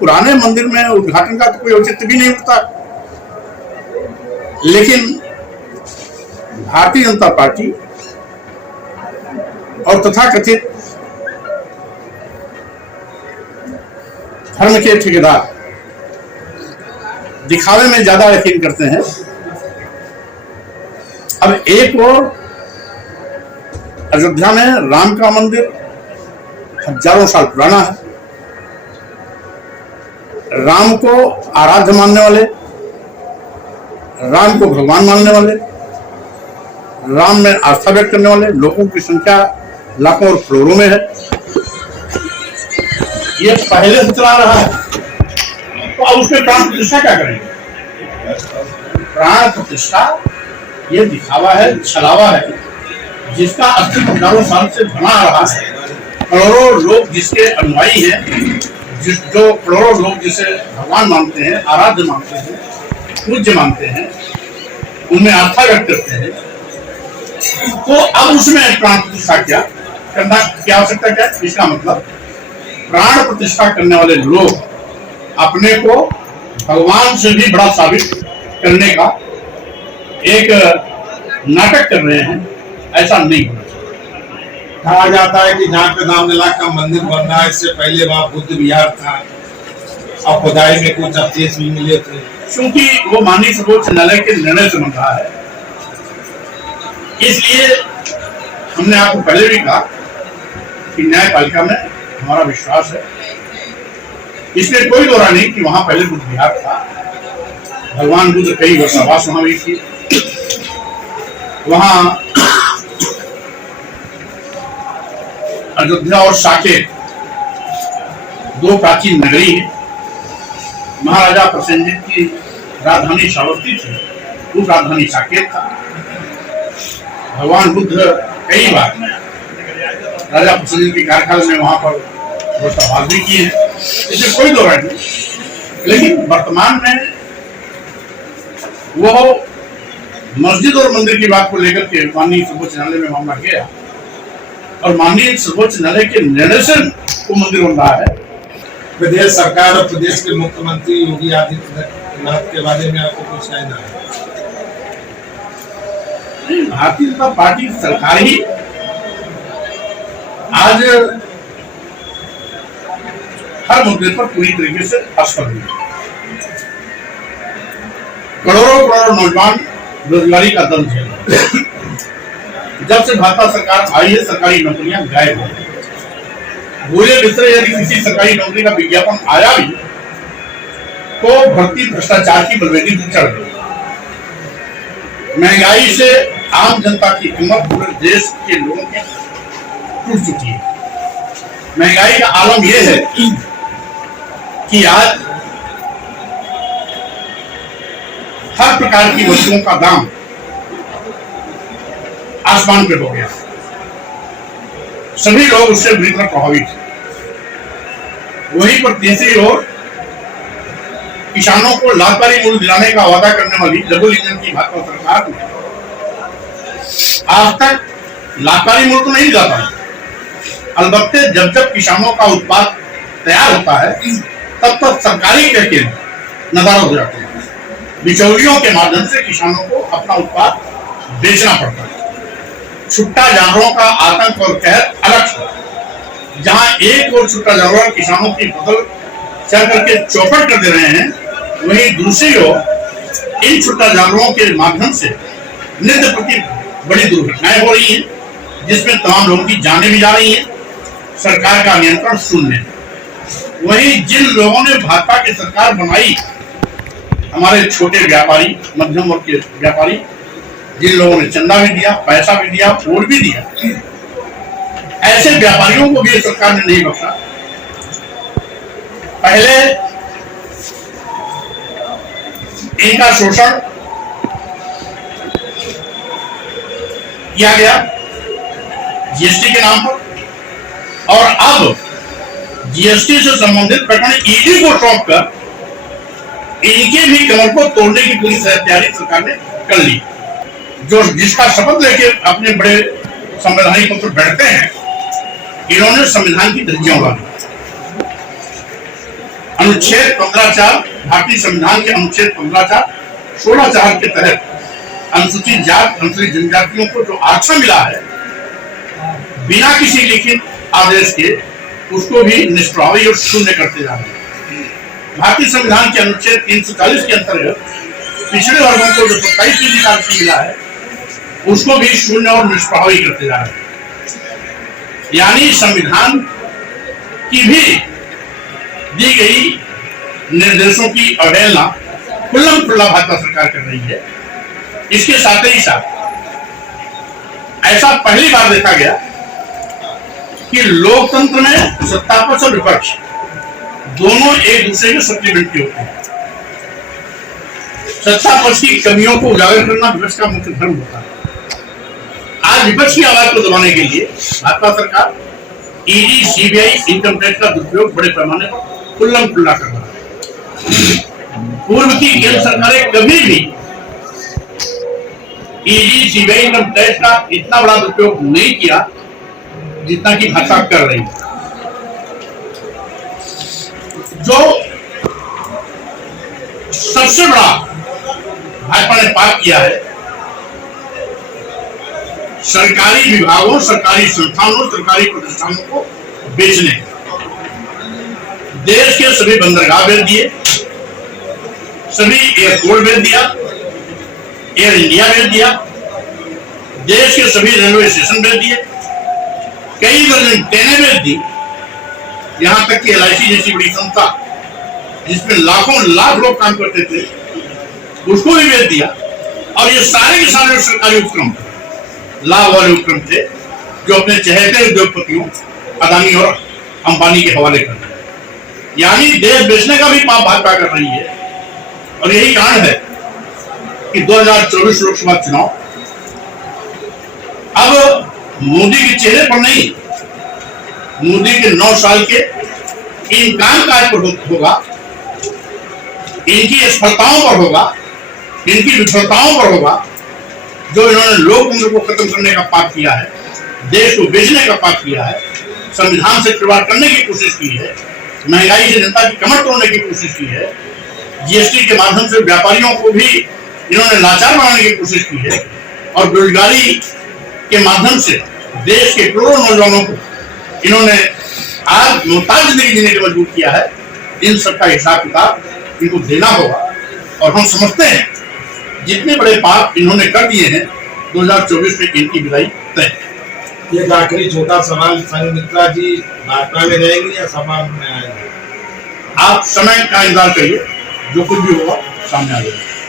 पुराने मंदिर में उद्घाटन का तो कोई औचित्य भी नहीं उठता, लेकिन भारतीय जनता पार्टी और तथाकथित धर्म के ठेकेदार दिखावे में ज्यादा यकीन करते हैं। अब एक और अयोध्या में राम का मंदिर हजारों साल पुराना है, राम को आराध्य मानने वाले, राम को भगवान मानने वाले, राम में आस्था व्यक्त करने वाले लोगों की संख्या लाखों और करोड़ों में है। ये पहले से चला रहा है, तो अब उसमें प्राण प्रतिष्ठा क्या करेंगे? प्राण प्रतिष्ठा ये दिखावा है, छलावा है, जिसका अस्तित्व हजारों साल से बना आ रहा है। करोड़ों लोग जिसके अनुयायी हैं, जो करोड़ों लोग जिसे भगवान मानते हैं, आराध्य मानते हैं, पूज्य मानते हैं, उनमें आस्था व्यक्त करते हैं, तो अब उसमें प्राण प्रतिष्ठा क्या करना, क्या आवश्यकता क्या? इसका मतलब प्राण प्रतिष्ठा करने वाले लोग अपने को भगवान से भी बड़ा साबित करने का एक नाटक कर रहे हैं। ऐसा नहीं होना चाहिए। कहा जाता है कि जहाँ पे रामलला का मंदिर बन रहा है, इससे पहले वहाँ बुद्ध विहार था और खुदाई में कुछ अवशेष भी मिले थे। क्योंकि वो माननीय सर्वोच्च न्यायालय के निर्णय से बन रहा है, इसलिए हमने आपको पहले भी कहा कि न्यायपालिका में हमारा विश्वास है। इसमें कोई दोहरा नहीं कि वहां पहले बुद्ध विहार था, भगवान बुद्ध कई वर्षावास वहां भी थी, वहां अयोध्या और साकेत दो प्राचीन नगरी है। महाराजा प्रसेनजीत की राजधानी श्रावस्ती थी, उस राजधानी साकेत था। भगवान बुद्ध कई बार राजा प्रसेनजीत के कार्यकाल में वहां पर वर्षावास भी किए हैं, इसमें कोई दो राय नहीं। लेकिन वर्तमान में वो मस्जिद और मंदिर की बात को लेकर के माननीय सर्वोच्च न्यायालय में मामला गया और माननीय सर्वोच्च न्यायालय के निर्णय से वो मंदिर बन रहा है। प्रदेश सरकार और प्रदेश के मुख्यमंत्री योगी आदित्यनाथ के बारे में आपको कुछ कहना है? भारतीय जनता पार्टी सरकार ही आज हर मुद्दे पर पूरी तरीके से असफल हुई। करोड़ों नौजवान बेरोजगारी का दर्द झेल रहे हैं। जब से भाजपा सरकार आई है, सरकारी नौकरियां गायब हो गई। भूले बिस्तरे यदि किसी सरकारी नौकरी का विज्ञापन आया भी तो भर्ती भ्रष्टाचार की बलवेदी पर चढ़ गई। महंगाई से आम जनता की हिम्मत पूरे देश के लोगों की टूट चुकी है। महंगाई का आलम यह है कि आज हर प्रकार की वस्तुओं का दाम आसमान पे हो गया। सभी लोग उससे बुरी तरह प्रभावित हैं। वहीं पर तीसरी ओर किसानों को लाभकारी मूल्य दिलाने का वादा करने वाली डबल इंजन की भाजपा सरकार ने आज तक लाभकारी मूल्य तो नहीं दिला पाई। अलबत्ते जब जब किसानों का उत्पाद तैयार होता है तब तक सरकारी केंद्र नदारद हो जाते हैं। बिचौलियों के माध्यम से किसानों को अपना उत्पाद बेचना पड़ता है। छुट्टा जानवरों का आतंक और कहर अलग है। जहां एक और छुट्टा जानवर किसानों की फसल चल करके चौपट कर दे रहे हैं, वहीं दूसरी ओर इन छुट्टा जानवरों के माध्यम से नित्य प्रति बड़ी दुर्घटनाएं हो रही हैं, जिसमें तमाम लोगों की जानें भी जा रही हैं। सरकार का नियंत्रण शून्य है। वहीं जिन लोगों ने भाजपा की सरकार बनाई, हमारे छोटे व्यापारी, मध्यम वर्ग के व्यापारी, जिन लोगों ने चंदा भी दिया, पैसा भी दिया, वोट भी दिया, ऐसे व्यापारियों को भी सरकार ने नहीं बख्शा। पहले इनका शोषण किया गया जीएसटी के नाम पर, और अब जीएसटी से संबंधित प्रकरण ईडी को सौंप कर इनके भी कमर को तोड़ने की पूरी तैयारी सरकार ने कर ली। जो जिसका शपथ लेके अपने बड़े संवैधानिक पद पर बैठते हैं, इन्होंने संविधान की धज्जियां उड़ा दी। अनुच्छेद 15(4) भारतीय संविधान के अनुच्छेद 15(4) 16(4) के तहत अनुसूचित जाति अनुसूचित जनजातियों को जो आरक्षण मिला है बिना किसी लिखित आदेश के उसको भी निष्प्रभावी और शून्य करते जा रहे हैं। भारतीय संविधान के अनुच्छेद 340 के अंतर्गत पिछड़े वर्गों को जो 27% आरक्षण मिला है उसको भी शून्य और निष्प्रभावी करते जा रहे हैं। यानी संविधान की भी दी गई निर्देशों की अवहेलना खुल्लम खुल्ला भाजपा सरकार कर रही है। इसके साथ ही साथ ऐसा पहली बार देखा गया कि लोकतंत्र में सत्तापक्ष और विपक्ष दोनों एक दूसरे के सप्लीमेंट्री होते हैं। सत्तापक्ष की कमियों को उजागर करना विपक्ष का मुख्य धर्म होता है। आज विपक्ष की आवाज को दबाने के लिए भाजपा सरकार ईडी, सीबीआई, इनकम टैक्स का दुरुपयोग बड़े पैमाने पर खुल्लम खुल्ला कर रहा है। पूर्व की केंद्र सरकारें कभी भी ईडी, सीबीआई, इनकम टैक्स का इतना बड़ा दुरुपयोग नहीं किया जितना कि भाजपा कर रही है। जो सबसे बड़ा भाजपा ने पाप किया है सरकारी विभागों, सरकारी संस्थानों, सरकारी प्रतिष्ठानों को बेचने। देश के सभी बंदरगाह बेच दिए, सभी एयरपोर्ट बेच दिया, एयर इंडिया बेच दिया, देश के सभी रेलवे स्टेशन बेच दिए, कई दर्जन ट्रेनें बेच दी, यहां तक कि LIC जैसी बड़ी संस्था जिसमें लाखों लाख लोग काम करते थे उसको भी बेच दिया। और ये सारे के सारे सरकारी उपक्रम लाभ वाले उपक्रम थे जो अपने चहेते उद्योगपतियों अदानी और अंबानी के हवाले कर रहे हैं। यानी देश बेचने का भी पाप भाजपा कर रही है। और यही कारण है कि 2024 लोकसभा चुनाव अब मोदी के चेहरे पर नहीं, मोदी के 9 साल के इन काम काज पर होगा, इनकी असफलताओं पर होगा, इनकी विफलताओं पर होगा। जो इन्होंने लोकतंत्र को खत्म करने का पाप किया है, देश को बेचने का पाप किया है, संविधान से खिलवाड़ करने की कोशिश की है, महंगाई से जनता की कमर तोड़ने की कोशिश की है, GST के माध्यम से व्यापारियों को भी इन्होंने लाचार बनाने की कोशिश की है और बेरोजगारी के माध्यम से देश के करोड़ों नौजवानों को इन्होंने आज मोहताज जिंदगी जीने के मजबूर किया है। इन सबका हिसाब किताब इनको देना होगा। और हम समझते हैं जितने बड़े पाप इन्होंने कर दिए हैं 2024 में इनकी विदाई तय। एक आखिरी छोटा सवाल, संघमित्रा जी भाजपा में रहेंगे या सपा में आएंगे? आप समय का इंतजार करिए, जो कुछ भी होगा सामने आ जाएगा।